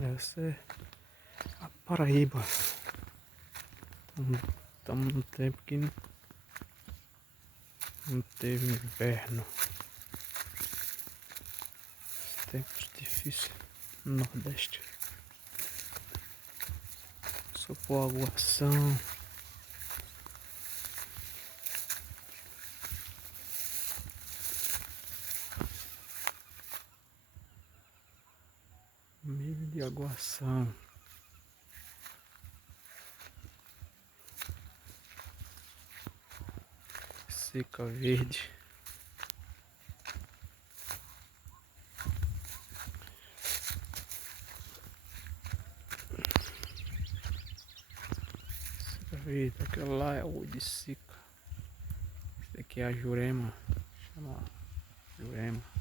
Essa é a Paraíba. Estamos num tempo que não teve inverno. Tempos difíceis no Nordeste. Só por aguação. Meio de aguação. Seca verde. Seca verde. Aquela lá é o de seca. Esse aqui é a Jurema. Chama Jurema.